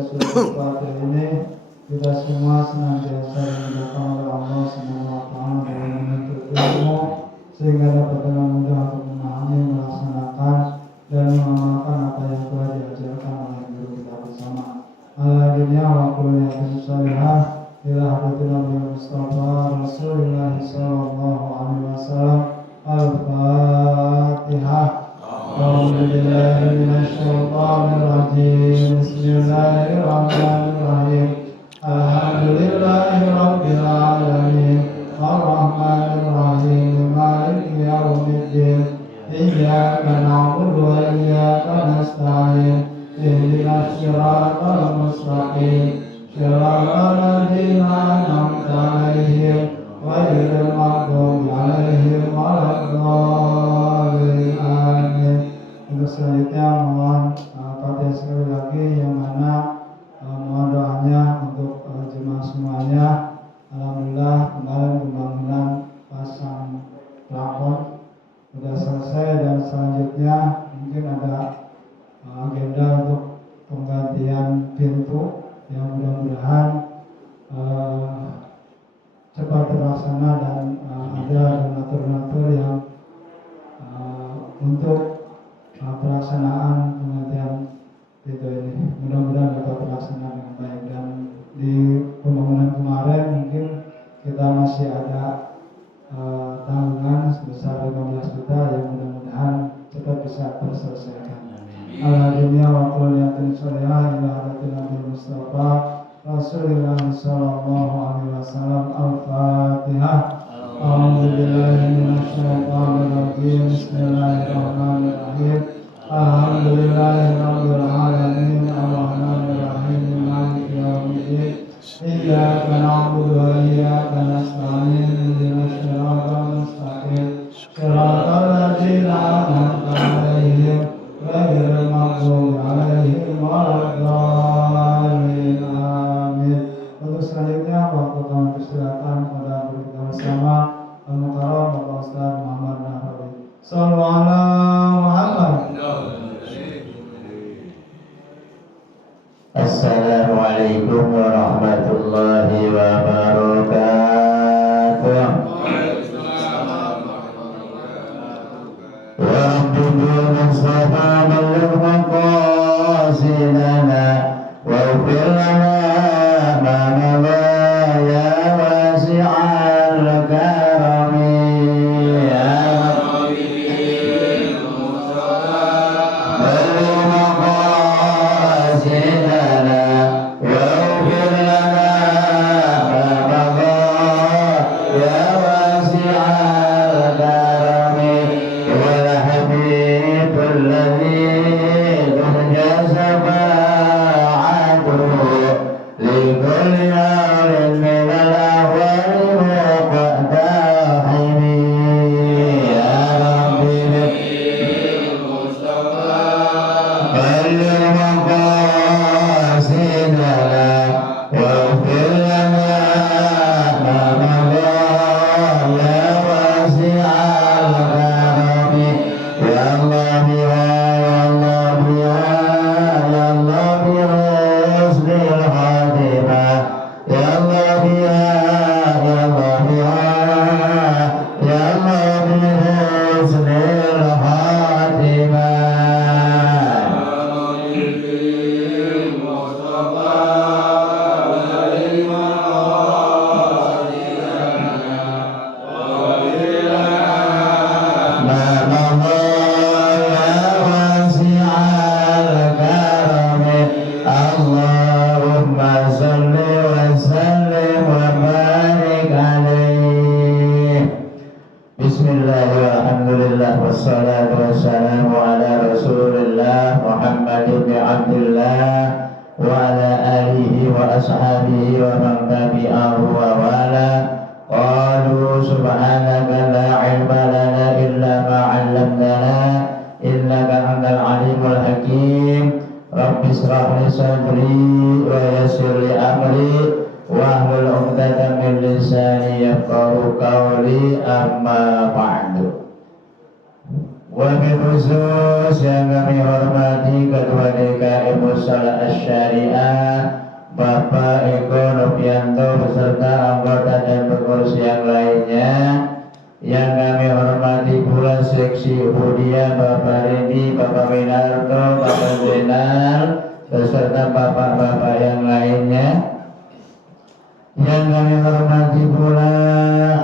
Fatihah ini kita semua senantiasa dimudahkan oleh Allah Subhanahu wa Ta'ala dalam menuntut ilmu sehingga dapat dengan mudah untuk memahami, melaksanakan dan mengamalkan apa yang telah diajarkan oleh guru kita bersama. Ala dunia wa kulliyatin salihah ila hadatina bil Mustafa Rasulullah sallallahu alaihi wasallam. Al-Fatihah. A'udzubillahi minasyaitonir rajim. Bismillahirrahmanirrahim. Alhamdulillahi rabbil alamin. Ar-Rahmanir Rahim. Maliki yaumiddin. Iyyaka na'budu wa iyyaka nasta'in. Ihdinas siratal mustaqim. Siratal ladzina an'amta 'alaihim ghairil maghdubi 'alaihim waladdallin. Amin. Untuk selanjutnya mohon Fatihah sekali lagi yang mana mohon doanya untuk jemaah semuanya. Alhamdulillah kemarin pembangunan pasang plafon sudah selesai dan selanjutnya mungkin ada agenda untuk penggantian pintu yang mudah-mudahan cepat terlaksana dan ada donatur-donatur yang untuk pelaksanaan penggantian pintu ini mudah-mudahan dapat terlaksana dengan baik. Dan di pembangunan kemarin mungkin kita masih ada tanggungan sebesar 15 juta yang mudah-mudahan cepat bisa terselesaikan. Ala dunia wa kulliyatin salihah ila hadatina bil Mustafa Rasulullah sallallahu alaihi wasallam. Al-Fatihah. A'udzubillahi minasyaitonir rajim. Bismillahirrahmanirrahim. Alhamdulillahi rabbil alamin. Ar-Rahmanir Rahim. Maliki yaumiddin. Iyyaka na'budu wa iyyaka nasta'in. Ihdinas siratal mustaqim. Siratal ladzina an'amta 'alaihim ghairil maghdubi 'alaihim waladdallin. Amin. Untuk selanjutnya waktu kami persilakan kepada guru kita bersama Al-Mukarram Bapak Ustaz Muhammad Nahawi. Shallallahu alaihi Muhammad. Assalamualaikum warahmatullahi wabarakatuh. Wa abdul mustafa balligh maqasidana wa ighfir lana ma madha ya wasi'al karami ya rabbi mustafa balligh maqasidana wa ighfir lana ma madha ya wasi'al karami wal habibul ladzi turja shafa'atuhu li kulli amrin min al-ahwali muqtahimi ya rabbi mustafa balligh maqasidana wa ighfir lana ma madha ya wasi'al karami ya Allah ya Allah ya Allah ya husnil khatimah ya Allah ya Allah ya Allah ya husnil khatimah. Allahumma salli wa sallim wa barik alaih. Bismillahirrahmanirrahim. Wassalatu wassalamu ala Rasulillah Muhammad ibn Abdullah wa ala alihi wa ashabihi wa man tabi'ahu wa wala. Qalu subhanaka la ilma lana illa ma 'allamtana innaka antal alimul hakim. Rabbi shrah li sadri wa yassir li amri wahlul 'uqdatam min lisani yafqahu qawli. Amma ba'du. Wabil khusus yang kami hormati Ketua DKM Musala Asy-Syariah Bapak Eko Novianto beserta anggota dan pengurus yang lainnya. Yang kami hormati pula Seksi Ubudiah Bapak Redi, Bapak Winarto, Bapak Zainal beserta bapak-bapak yang lainnya. Yang kami hormati pula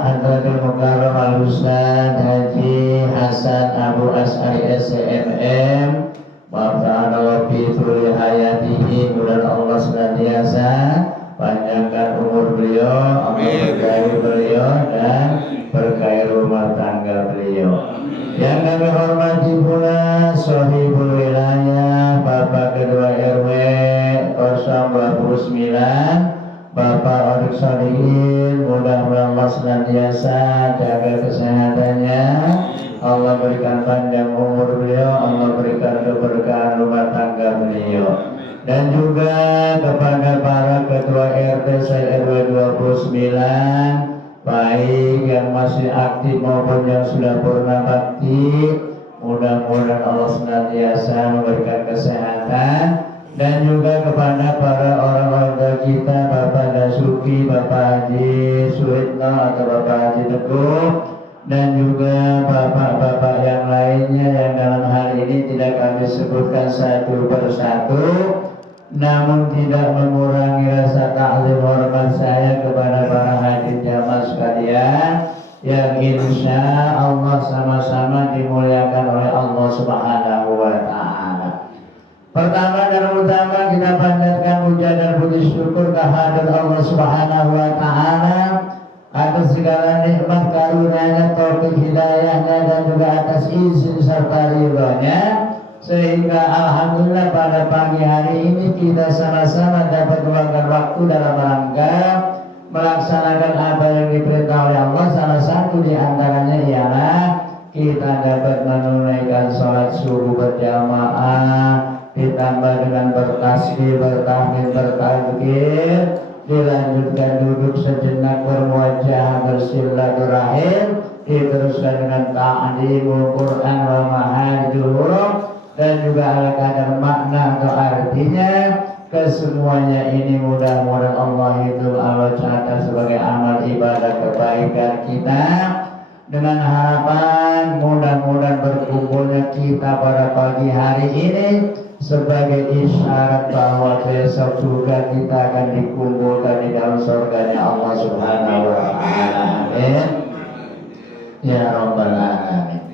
Hadratul Mukarram Al-Ustaz Haji Hasan Abu As'ari SCMM, Bapak Nawawi Tuli Hayatihi, mudah Allah senantiasa panjangkan umur beliau, Allah berkahi beliau dan berkahi rumah tangga beliau. Yang kami hormati pula Sohibul Wilayah Bapak Ketua RW 029 Bapak Odik Sodikin, mudah-mudahan Allah senantiasa jaga kesehatannya, Allah berikan panjang umur beliau, Allah berikan keberkahan rumah tangga beliau. Dan juga kepada para ketua RT RW 29, baik yang masih aktif maupun yang sudah purna bakti, mudah-mudahan Allah senantiasa memberikan kesehatan. Dan juga kepada para orang-orang kita, Bapak Dasuki, Bapak Haji Suritno atau Bapak Haji Teguh, dan juga bapak-bapak yang lainnya yang dalam hal ini tidak kami sebutkan satu persatu, namun tidak mengurangi rasa takzim hormat saya kepada para hadirin jamaah sekalian yang insya Allah sama-sama dimuliakan oleh Allah Subhanahu wa Ta'ala. Pertama dan utama kita panjatkan puja dan puji syukur kehadirat Allah Subhanahu wa Ta'ala atas segala nikmat karunia-Nya, taufik hidayahnya, dan juga atas izin serta ridhonya, sehingga alhamdulillah pada pagi hari ini kita sama-sama dapat meluangkan waktu dalam rangka melaksanakan apa yang diperintah oleh Allah. Salah satu di antaranya ialah kita dapat menunaikan sholat subuh berjamaah, ditambah dengan bertasbih, bertahmid, bertakbir, dilanjutkan duduk sejenak bermuajah bersilaturahim, diteruskan dengan ta'limul Quran wa ma'anil huruf, dan juga ala kadar makna atau artinya. Kesemuanya ini mudah-mudahan Allah itu Allah catat sebagai amal ibadah kebaikan kita, dengan harapan mudah-mudahan berkumpulnya kita pada pagi hari ini sebagai isyarat bahwa besok juga kita akan dikumpulkan di dalam surganya Allah Subhanahu wa Ta'ala. Amin ya Rabbal Alamin.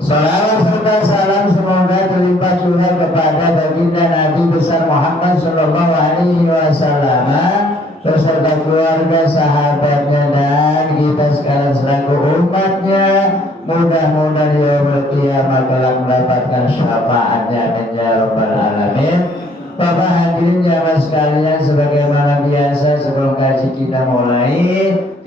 Salawat serta salam semoga terlimpah curah kepada baginda Nabi besar Muhammad Sallallahu Alaihi Wasallam beserta keluarga, sahabatnya, dan kita sekalian selaku umatnya. Mudah-mudahan yaumul qiyamah kelak mendapatkan syafaatnya ya Rabbal Alamin. Bapak hadirin jamaah sekalian, sebagaimana biasa sebelum kaji kita mulai,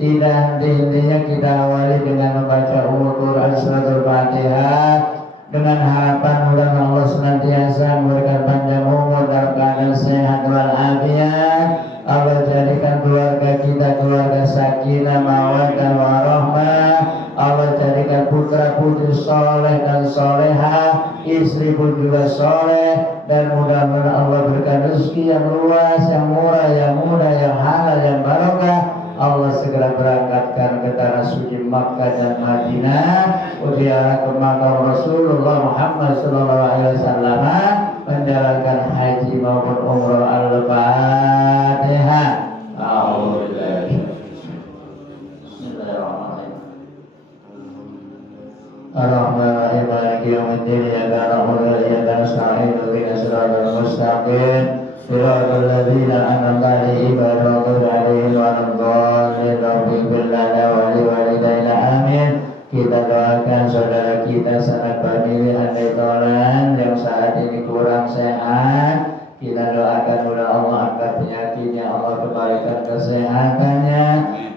tidak henti-hentinya kita awali dengan membaca Quran Suratul Fatihah, dengan harapan mudah-mudahan Allah senantiasa memberikan panjang umur dalam keadaan sehat walafiat. Allah jadikan keluarga kita keluarga sakinah, mawaddah, warahmah. Allah jadikan putra putri soleh dan soleha, istri pun juga soleh, dan mudah-mudahan Allah berikan rezeki yang luas, yang murah, yang mudah, yang halal, yang barokah. Allah segera berangkatkan ke tanah suci Makkah dan Madinah, ziarah ke makam Rasulullah Muhammad SAW, menjalankan haji maupun umrah. Al-Fatihah. Ar-Rahman Maliki Yawmiddin, Iyyaka na'budu wa iyyaka nasta'in, ihdinas siratal mustaqim, siratal ladzina an'amta 'alaihim ghairil maghdubi 'alaihim waladdallin. Rabbana lana wa liwalidayna amin. Kita doakan saudara kita sangat Badili Andai Tolan yang saat ini kurang sehat. Kita doakan mudah Allah angkat penyakitnya, Allah kembalikan kesehatannya,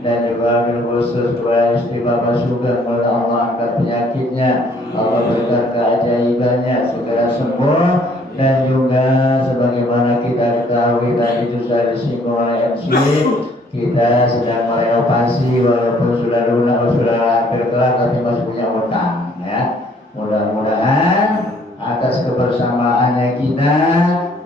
dan juga khusus buat istri Bapak Sugeng, mudah Allah angkat penyakitnya, Allah berikan keajaibannya segera sembuh. Dan juga sebagaimana kita ketahui tadi itu sudah disinggung oleh MC, kita sedang merenovasi walaupun sudah lunak, sudah hampir kelar, tapi masih punya utang ya. Mudah-mudahan atas kebersamaannya kita,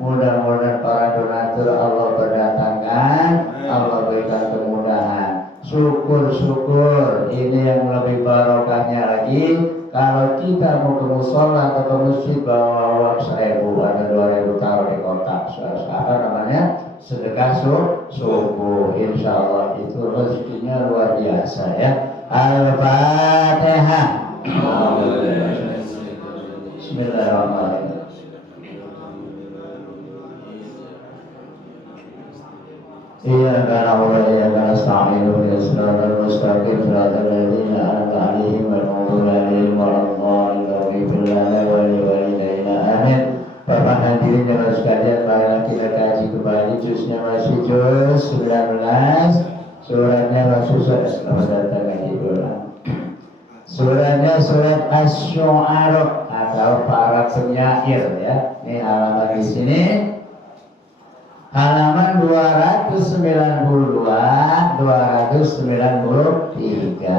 mudah-mudahan para donatur Allah berdatangkan, Allah berikan kemudahan. Syukur-syukur ini yang lebih barokahnya lagi. Kalau kita mau ke musola atau ke masjid bawa uang 1.000 atau 2.000 taruh di kotak, apa namanya, sedekah subuh. Insya Allah itu rezekinya luar biasa ya. Al-Fatihah. Bismillahirrahmanirrahim. Iyyaka na'budu wa iyyaka nasta'in ihdinas siratal mustaqim siratal ladzina an'amta 'alaihim ghairil maghdubi 'alaihim waladdallin wa liwalidayna amin. Bapak hadirin yang sekalian, marilah kita kaji kembali juznya masih juz 19, suratnya Rasulullah selamat datang kaji ulang. Suratnya surat Asy-Syu'ara atau para penyair ya. Ini halaman di sini. Halaman 292, 293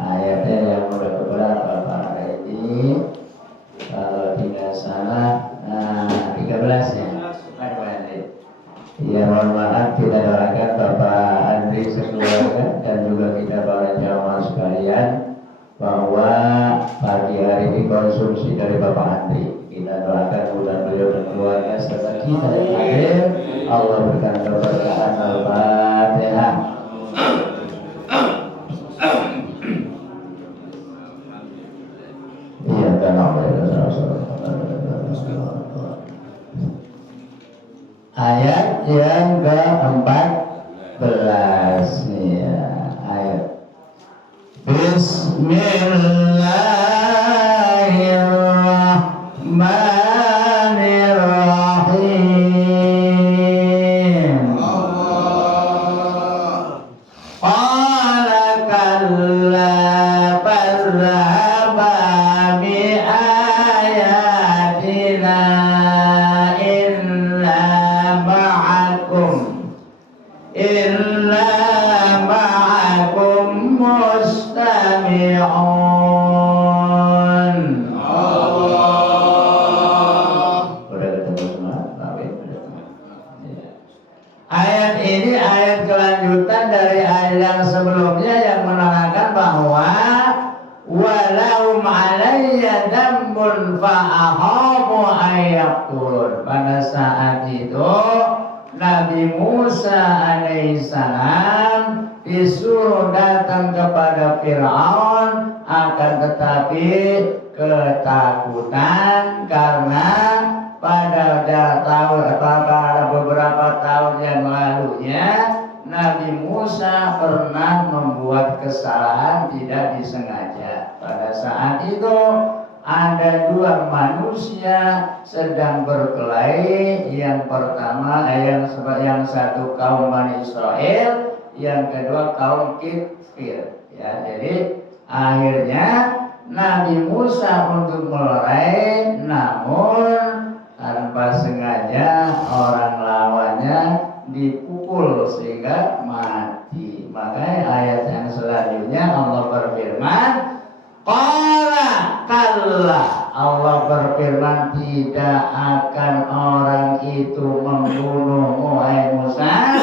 ayatnya yang udah beberapa para ini. Kalau tidak salah, 13 ya. Ya mohon maaf kita doakan Bapak Andri sekeluarga dan juga kita para jamaah sekalian bahwa pagi hari ini konsumsi dari Bapak Andri. Kita doakan mudah beliau dan keluarga serta kita yang hadir Allah berikan keberkahan. Al-Fatihah. Iya kan ayat yang ke-14 ya, ayat Bismillahirrahmanirrahim. Qala kalla fadhhaba bi ayatina inna ma'akum mustami'un. Udah ketemu semua? Ayat ini ayat kelanjutan dari ayat yang sebelumnya yang menerangkan bahwa walahum alayya dambun fa'akhafu ayyaqtulun. Pada saat itu Nabi Musa alaihissalam disuruh datang kepada Fir'aun, akan tetapi ketakutan karena pada beberapa tahun yang lalunya Nabi Musa pernah membuat kesalahan tidak disengaja. Pada saat itu ada dua manusia sedang berkelahi. Yang pertama yang satu kaum Bani Israel, yang kedua kaum Kifir. Ya, jadi akhirnya Nabi Musa untuk melerai, namun tanpa sengaja orang lawannya dipukul sehingga mati. Makanya ayat yang selanjutnya Allah berfirman, qala kalla, Allah berfirman tidak akan orang itu membunuhmu wahai Musa.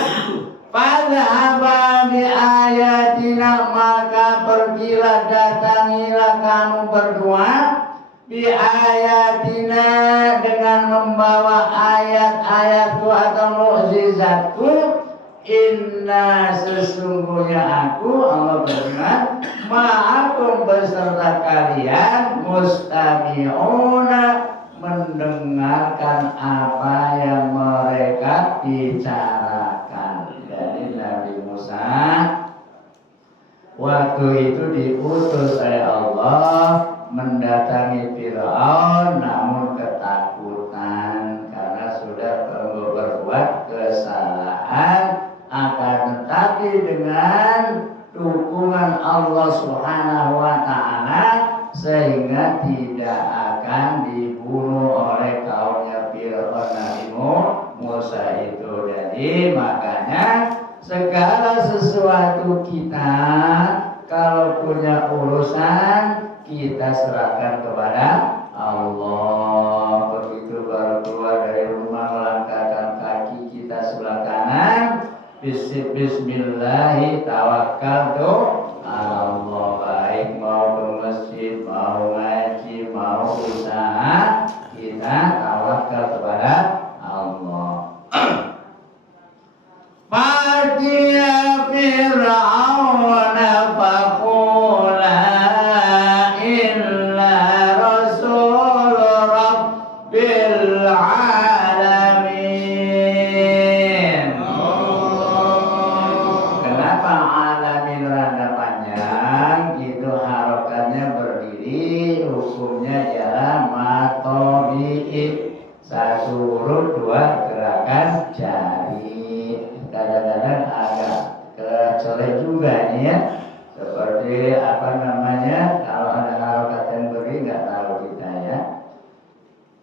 Fadhhaba bi ayatina, maka pergilah datangilah kamu berdua bi ayatina dengan membawa ayat-ayatku atau mukjizatku. Inna, sesungguhnya aku, Allah berfirman, ma'akum beserta kalian, mustami'una, mendengarkan apa yang mereka bicarakan. Dari Nabi Musa waktu itu diutus oleh Allah mendatangi Fir'aun, namun ketakutan karena sudah berbuat kesalahan. Akan tetapi dengan dukungan Allah Subhanahu wa ta'ala sehingga tidak akan dibunuh oleh kaumnya Fir'aun Nabi Musa itu. Jadi makanya segala sesuatu kita kalau punya urusan kita serahkan kepada Allah. Begitu baru keluar dari rumah, melangkahkan kaki kita sebelah kanan, Bismillahi tawakkaltu Allah. Baik mau ke masjid, mau ngaji, mau usaha, kita tawakal kepada Allah. Fatiha Fir'aun faqula illa rasul rabbil alamin. Kenapa alamin rada panjang? Itu harokatnya berdiri, hukumnya jalan matobi'i, satu huruf dua gerakan jari. Kadang-kadang agak kecolek juga nih ya, seperti apa namanya, kalau ada harokat yang beri nggak tahu kita ya.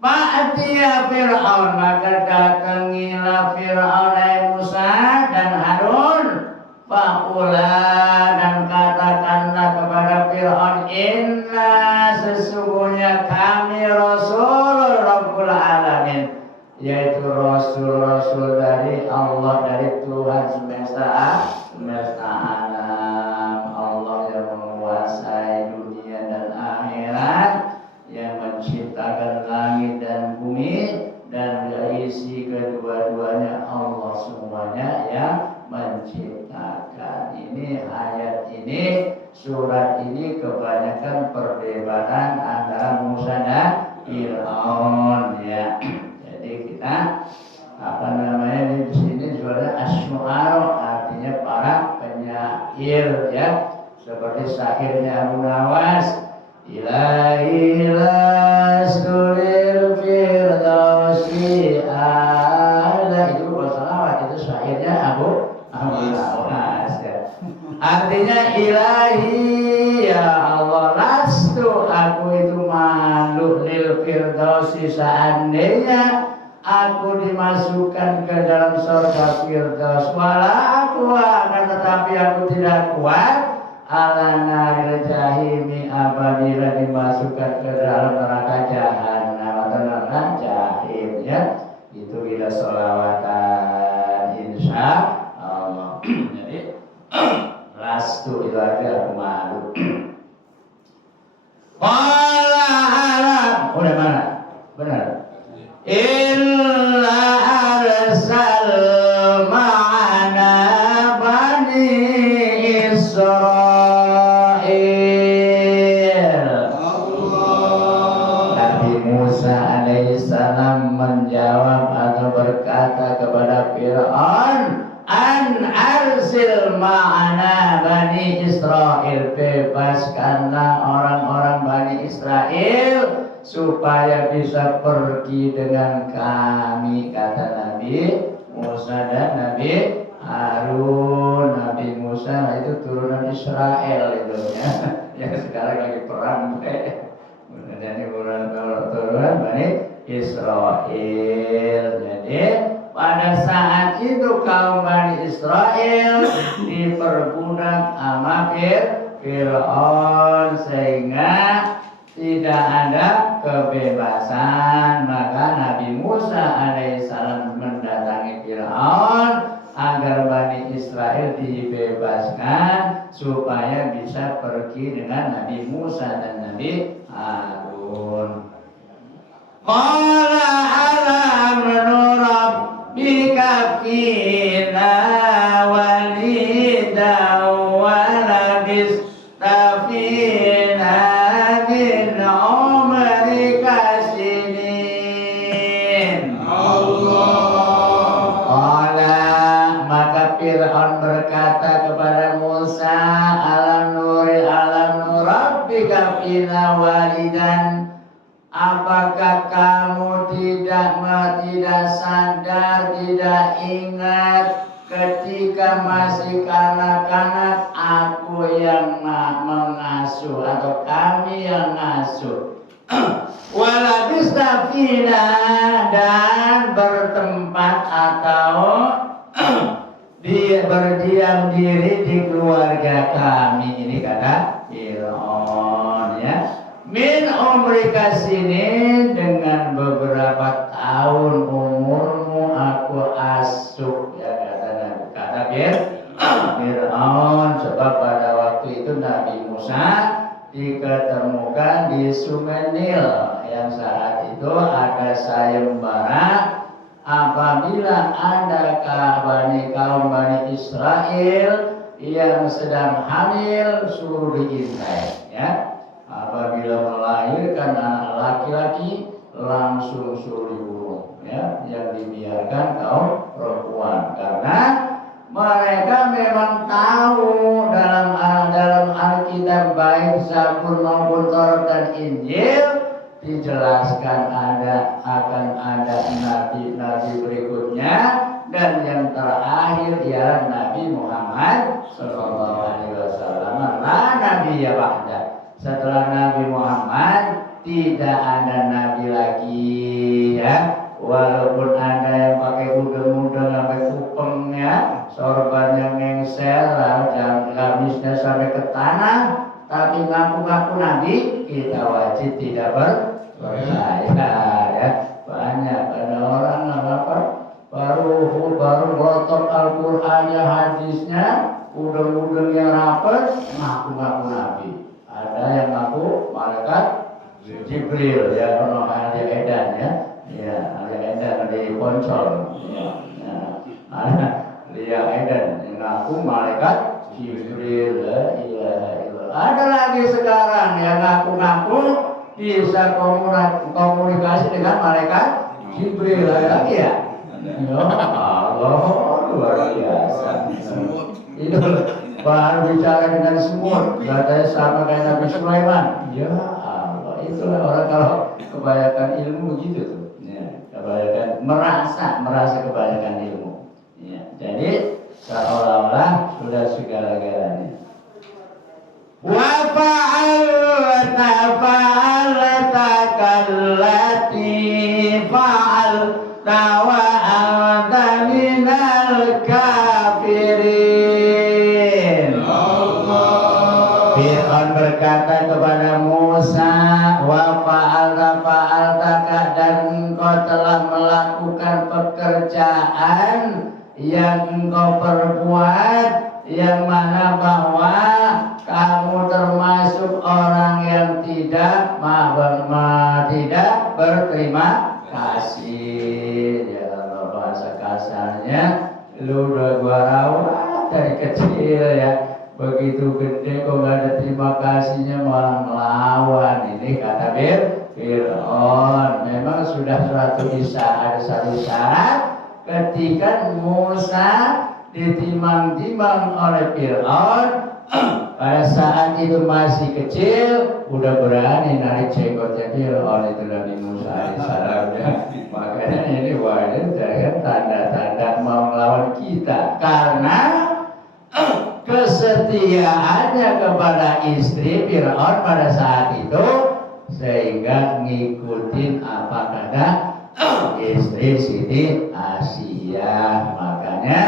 Fa'atiya Fir'aun, maka datangilah Fir'aun Musa dan Harun. Faqula, dan katakanlah kepada Fir'aun, inna sesungguhnya kami Rasul Rabbul Alamin, yaitu Rasul-Rasul dari Allah, dari Tuhan semesta alam. Allah yang menguasai dunia dan akhirat, yang menciptakan langit dan bumi, dan berisi kedua-duanya Allah semuanya yang menciptakan. Ini ayat ini, surat ini kebanyakan perdebatan antara Musa dan Fir'aun ya. Kita apa namanya di sini suara asy'ar, artinya para penyair ya, seperti syairnya Abu Nawas, ilahi lasturil firdausi ala, itu salawat, itu syairnya Abu Nawas ya. Artinya ilahi ya Allah, lastu aku itu makhluk lil firdausi, seandainya aku dimasukkan ke dalam surga Firdaus, wala aku akan tetapi aku tidak kuat ala naril jahimi, apabila dimasukkan ke dalam neraka jahanam atau neraka jahim ya. Itu bila sholawatan insya Allah. Jadi lastu itu artinya aku malu. Wala alam, udah mana? Benar. Illa arsal ma'ana bani Israel. Nabi Musa alaihissalam menjawab atau berkata kepada Fir'aun, an arsil ma'ana bani Israel, bebaskanlah orang-orang Bani Israel supaya bisa pergi dengan kami, kata Nabi Musa dan Nabi Harun. Nabi Musa itu turunan Israel itu ya, yang sekarang lagi perang jadi turunan Bani Israel. Jadi pada saat itu kaum Bani Israel diperbudak sama Fir'aun sehingga tidak ada kebebasan. Maka Nabi Musa alaihissalam mendatangi Fir'aun agar Bani Israel dibebaskan supaya bisa pergi dengan Nabi Musa dan Nabi Harun. Qala alam nurabbika fina walidan wa labista fina min umrika sinin. Qala, maka Fir'aun berkata kepada Musa, alam nurabbika fina walidan, apakah kamu tidak sadar, tidak ingat ketika masih kanak-kanak aku yang mengasuh atau kami yang ngasuh. Walabista fina, dan bertempat atau berdiam diri di keluarga kami. Ini kata Fir'aun ya. min umrika sini, dengan beberapa tahun umurmu aku asuh, ya kata Fir'aun. Sebab pada waktu itu Nabi Musa diketemukan di Sungai Nil yang saat itu ada sayembara apabila ada kaum Bani Israel yang sedang hamil suruh diintai, ya. Apabila melahirkan anak laki-laki langsung suruh dibunuh, ya, yang dibiarkan kaum perempuan, karena mereka memang tahu dalam Alkitab baik Zabur maupun Taurat dan Injil dijelaskan akan ada nabi-nabi berikutnya, dan yang terakhir ialah Nabi Muhammad Sallallahu Alaihi Wasallam. Lah Nabi ya ba'da. Setelah Nabi Muhammad tidak ada nabi lagi, ya. Walaupun ada yang pakai udeng-udeng sampai kupengnya, sorbannya mengsel, dan gamisnya sampai ke tanah, tapi ngaku-ngaku nabi, kita wajib tidak percaya, ya. Banyak ada orang baru ngotot Al-Qur'annya, hadisnya, udeng-udengnya rapet, ngaku-ngaku nabi. Ada yang ngaku malaikat Jibril, ya, ono Ali Edan, ya. Ya, Ali Edan di Poncol. Ya. Ada Lia Edan yang ngaku malaikat Jibril, ya. Ada lagi sekarang yang ngaku-ngaku bisa komunikasi dengan malaikat Jibril, lagi ya. Ya Allah, luar biasa. Itu baru bicara dengan semut, katanya sama kayak Nabi Sulaiman. Ya Allah, itulah orang kalau kebanyakan ilmu gitu tuh. Ya, kebanyakan merasa kebanyakan ilmu. Ya, jadi seolah-olah sudah segala-galanya. Wa fa'alta kallati fa'alta wa anta minal kafirin. Fir'aun berkata kepada Musa, wa fa'alta dan engkau telah melakukan pekerjaan yang engkau perbuat, yang mana bahwa kamu termasuk orang yang tidak berterima kasih. Ya Allah, bahasa kasarnya, lu udah gua rawat dari kecil, ya. Begitu gede kok gak ada terima kasihnya, malah melawan. Ini kata Fir'aun. Memang sudah ada satu syarat ketika Musa ditimang-timang oleh Fir'aun. Pada saat itu masih kecil, udah berani narik jenggotnya Fir'aun, itu Nabi Musa alaihissalam. Makanya ini wajar kan tanda-tanda mau melawan kita, karena kesetiaannya kepada istri Fir'aun pada saat itu, sehingga ngikutin apa kata istri Siti Asiyah. Makanya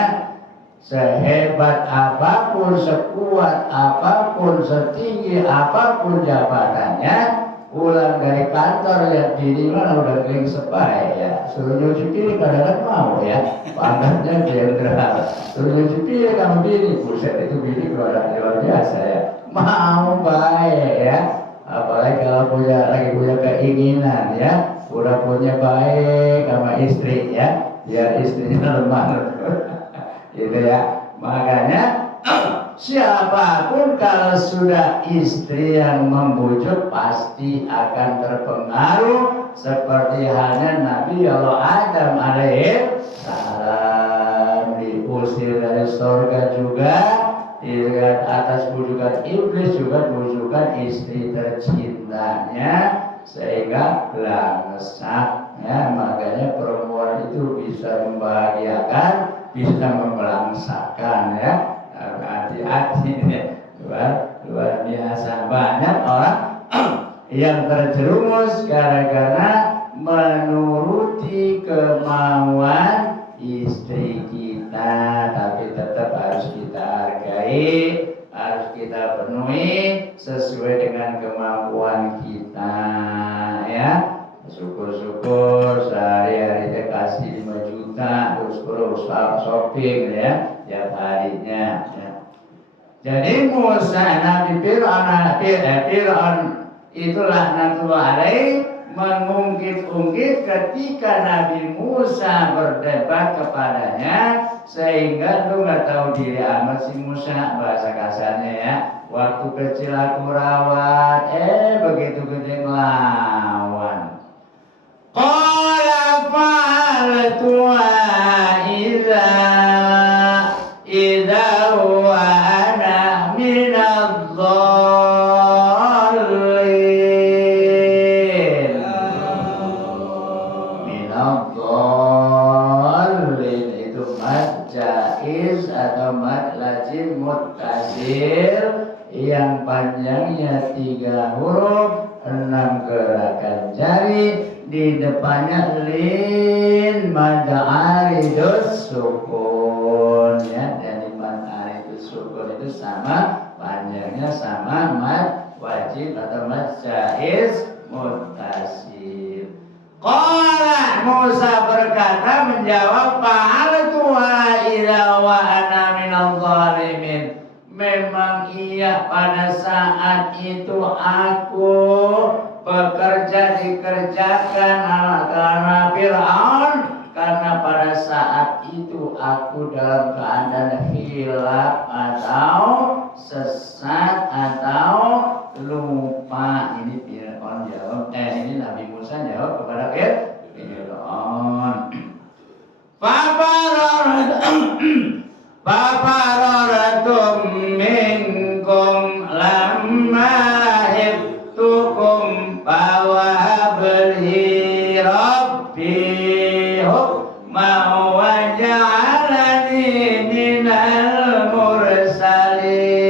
sehebat apapun, sekuat apapun, setinggi apapun jabatannya, pulang dari kantor lihat bini mana udah kering sepai, ya. Suruh nyuci piring kadang-kadang mau, ya. Pangkatnya jenderal. Suruh nyuci piring sama bini, buset, itu bini keluar biasa, ya. Mau baik, ya. Apalagi kalau lagi punya keinginan, ya. Udah punya baik sama istri, ya. Biar istrinya lemah. Gitu, ya. Makanya siapapun kalau sudah istri yang membujuk pasti akan terpengaruh, seperti halnya Nabi Allah Adam alaihissalam diusir dari surga juga, dilihat atas bujukan iblis, juga bujukan istri tercintanya, sehingga langsak, ya. Makanya perempuan itu bisa membahagiakan, bisa membelangsakan, ya. Hati-hati, luar biasa. Banyak orang yang terjerumus gara-gara menuruti kemauan istri kita, tapi tetap harus kita hargai, harus kita penuhi sesuai dengan kemampuan kita. Nah ya, syukur-syukur sehari-hari dia kasih 5 juta terus shopping ya tiap harinya ya. Jadi Musa Nabi Fir'aun itu laknatullah alaih mengungkit-ungkit ketika Nabi Musa berdebat kepadanya sehingga lu nggak tahu diri amat si Musa, bahasa kasarnya ya. Waktu kecil aku rawat, begitu gede ngelawan. Qala fa'altuha idza huwa ana minadh-dhallin. Minadh-dhallin itu mad jaiz atau mad lazim muttasil yang panjangnya 3 huruf, 6 gerakan jari, di depannya lin mad aridus sukun ya. Dari mad aridus sukun itu sama panjangnya sama mad wajib atau mad jaiz muttasil. Qala Musa berkata menjawab fa'altuha idza wa ana minadh dhalimin. Memang iya pada saat itu aku bekerja dikerjakan karena Fir'aun, karena pada saat itu aku dalam keadaan hilaf atau sesat atau lupa. Ini Fir'aun jawab, ini Nabi Musa jawab kepada Fir'aun. Fafararatum minkum lamma hibtukum fawahabli rabbi hukma wa ja'alani minal mursalin.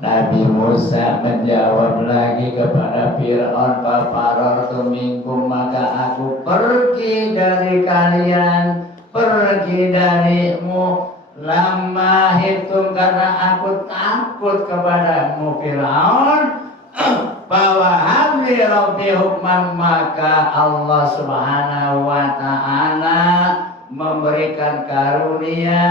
Nabi Musa menjawab lagi kepada Fir'aun, fafararatum minkum, maka aku pergi dari kalian, pergi darimu, lama hitung karena aku takut kepadamu Fir'aun. Bahwa habli rabbi hukman, maka Allah subhanahu wa ta'ala memberikan karunia,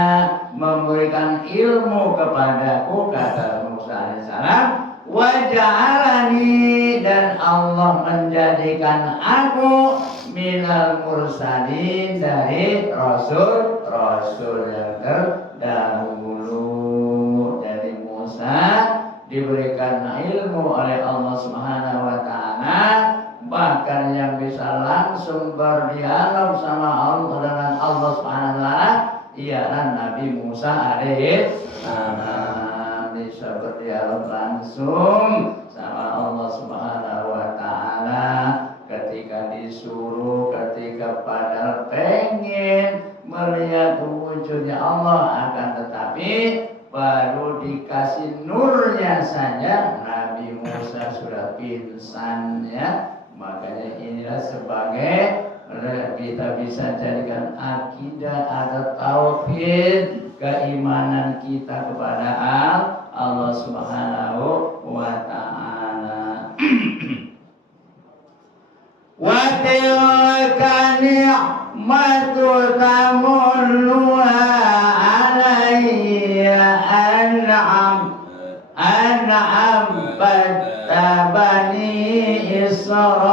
memberikan ilmu kepadaku, kata Musa alaihissalam. Wa ja'alani, dan Allah menjadikan aku minal mursalin, dari rasul-rasul yang terdahulu. Dari Musa diberikan ilmu oleh Allah Subhanahu wa taala, bahkan yang bisa langsung berdialog sama Allah dengan Allah Subhanahu wa taala ialah Nabi Musa alaihi salam. Bisa berdialog langsung sama Allah Subhanahu wa taala ketika disuruh, ketika padahal pengen melihat wujudnya Allah, akan tetapi baru dikasih nurnya saja Nabi Musa sudah pingsan ya. Makanya inilah sebagai kita bisa jadikan akidah atau tauhid, keimanan kita kepada Allah Subhanahu wa ta'ala. Wa tilka ni'matu tamunnuha alayya an'am bani Israil.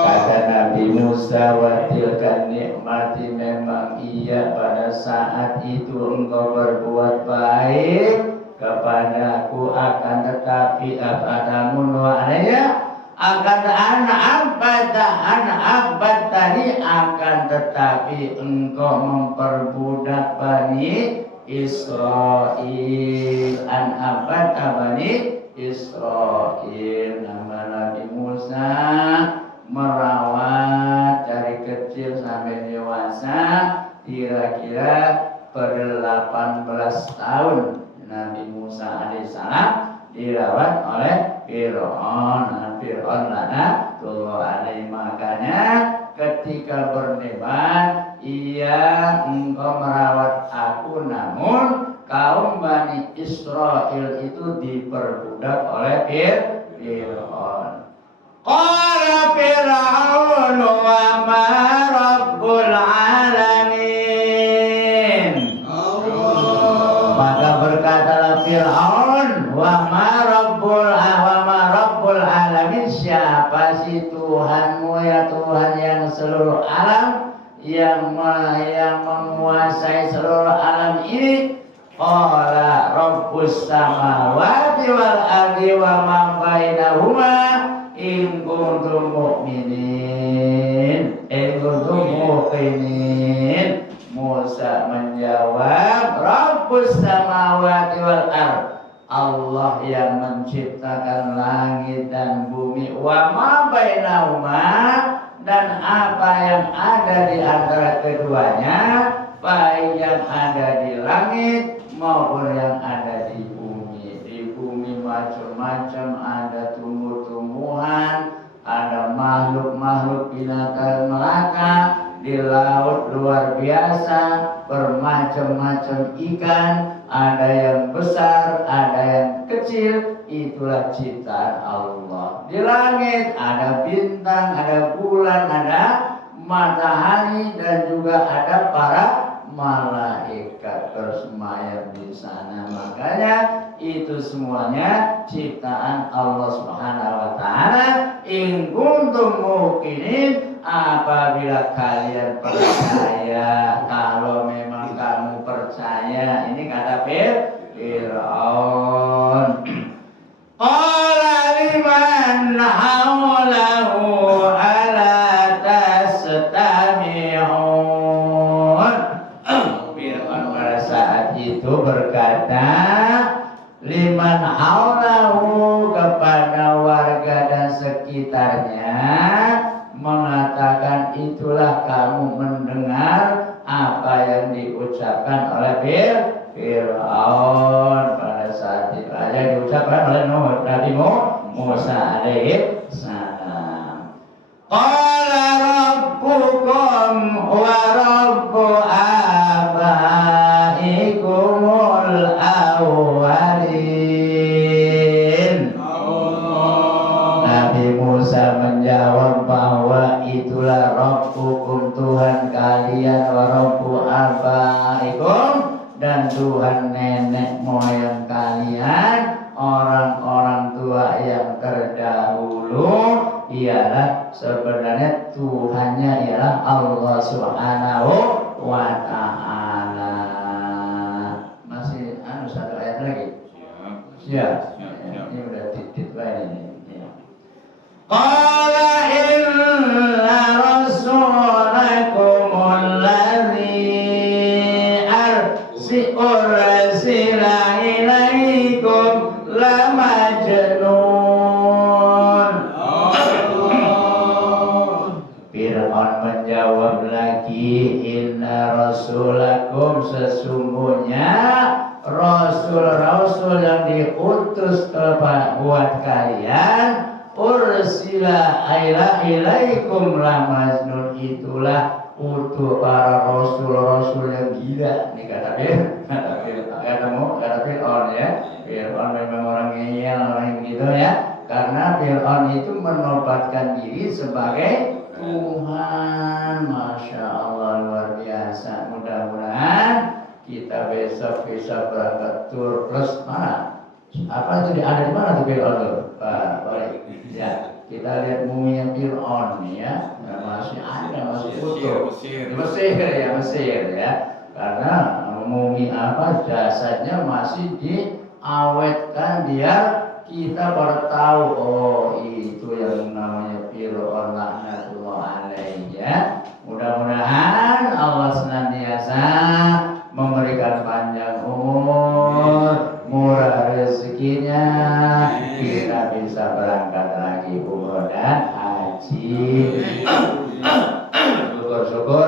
Kata Nabi Musa, wa tilka nikmati, memang iya pada saat itu engkau berbuat baik kepadaku, akan tetapi padamu nu'alaya, akan anak tadi, akan tetapi engkau memperbudak Bani Israil. An-abad Bani Israil. Nama Nabi Musa merawat dari kecil sampai dewasa kira-kira per 18 tahun. Nabi Musa alaihissalam dirawat oleh Fir'aun. Fir'aun laknatullah alaihi. Makanya ketika berdebat, iya engkau merawat aku, namun kaum Bani Israel itu diperbudak oleh Fir'aun. Qala Fir'aun wa ma rabbul alamin. Maka berkatalah Fir'aun, wa ma rabbul alamin, siapa sih Tuhanmu ya Tuhan yang seluruh alam, yang menguasai seluruh alam ini? Qala rabbus samawati wal ardi wa ma bainahuma in kuntum mu'minin, in kuntum muqinin. Musa menjawab, rabbus samawati wal ardi, Allah yang menciptakan langit dan bumi, wa ma bainahuma, dan apa yang ada di antara keduanya, baik yang ada di langit maupun yang ada di bumi. Di bumi macam-macam, ada tumbuh-tumbuhan, ada makhluk-makhluk binatang melata, di laut luar biasa, bermacam-macam ikan, ada yang besar, ada yang kecil. Itulah ciptaan Allah. Di langit ada bintang, ada bulan, ada matahari, dan juga ada para malaikat bersemayam di sana. Makanya itu semuanya ciptaan Allah Subhanahu wa taala. In kuntum muqinin, apabila kalian percaya. Kalau memang kamu percaya, ini kata Fir'aun. Qala liman hawlahu ala tastami'un. Fir'aun pada saat itu berkata, liman hawlahu, kepada warga dan sekitarnya, mengatakan, itulah kamu mendengar apa yang diucapkan oleh Fir'aun. Pada saat itu aja diucapkan oleh Nabi Musa alaihi salam. Qala rabbukum wa rabbu abaikumul awwalin. Nabi Musa menjawab bahwa itulah Rabbukum, Tuhan kalian, wa rabbu abaikum, dan Tuhan nenek moyang kalian, orang-orang tua yang terdahulu. Ialah sebenarnya Tuhannya ialah Allah Subhanahu wa ta'ala. Masih satu ayat lagi? Siap. Ini udah titik lain ini. Qala inna rasulakum alladhi ursila ilaikum lamajnun. Fir'aun menjawab lagi, inna rasulakum, sesungguhnya rasul-rasul yang diutus buat kalian, ursila ilaikum lamajnun, itulah untuk para rasul-rasul yang gila. Ini kata Fir'aun ya. Fir'aun memang orang ngeyel, orang gitu ya. Karena Fir'aun itu menobatkan diri sebagai Tuhan. Masya Allah, luar biasa. Mudah-mudahan kita besok bisa berangkat tur plus mana? Apa itu ada di mana tuh Fir'aun tuh? Pak, boleh. Ya, kita lihat muminya Fir'aun nih ya. Masih ada, masih utuh. Di Mesir ya. Karena mumi apa jasadnya masih diawetkan biar kita baru tahu, oh itu yang namanya Fir'aun laknatullah alaihi ya. Mudah-mudahan Allah senantiasa memberikan panjang umur, murah rezekinya, kita bisa berangkat lagi umroh dan haji. Syukur-syukur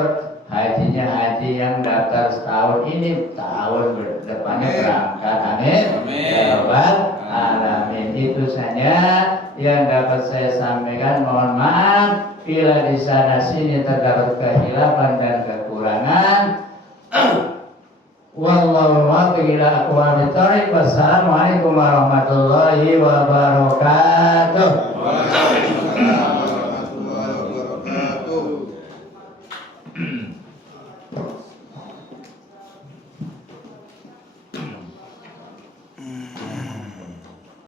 hajinya haji yang daftar setahun ini, tahun depannya berangkat. Amin. Ya Rabbal alamin. Itu saja. yang dapat saya sampaikan. Mohon maaf bila di sana sini terdapat kehilafan dan kekurangan. Wallahu muwaffiq ila aqwamit thoriq. Wassalamualaikum warahmatullahi wabarakatuh.